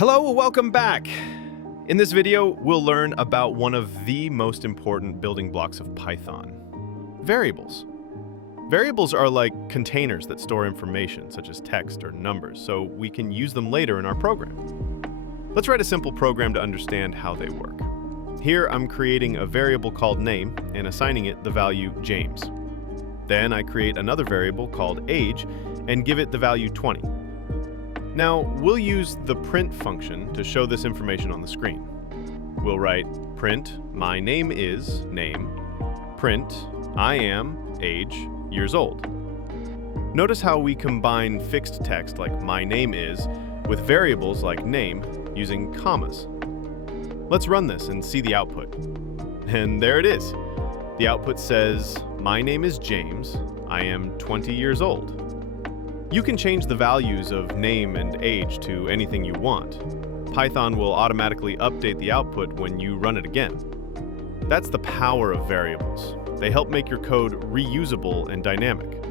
Hello, welcome back. In this video, we'll learn about one of the most important building blocks of Python, variables. Variables are like containers that store information, such as text or numbers, so we can use them later in our program. Let's write a simple program to understand how they work. Here, I'm creating a variable called name and assigning it the value James. Then I create another variable called age and give it the value 20. Now, we'll use the print function to show this information on the screen. We'll write print my name is name, print I am age years old. Notice how we combine fixed text like my name is with variables like name using commas. Let's run this and see the output. And there it is. The output says, my name is James, I am 20 years old. You can change the values of name and age to anything you want. Python will automatically update the output when you run it again. That's the power of variables. They help make your code reusable and dynamic.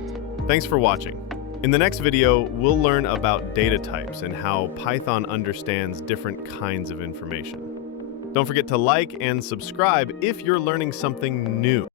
Thanks for watching. In the next video, we'll learn about data types and how Python understands different kinds of information. Don't forget to like and subscribe if you're learning something new.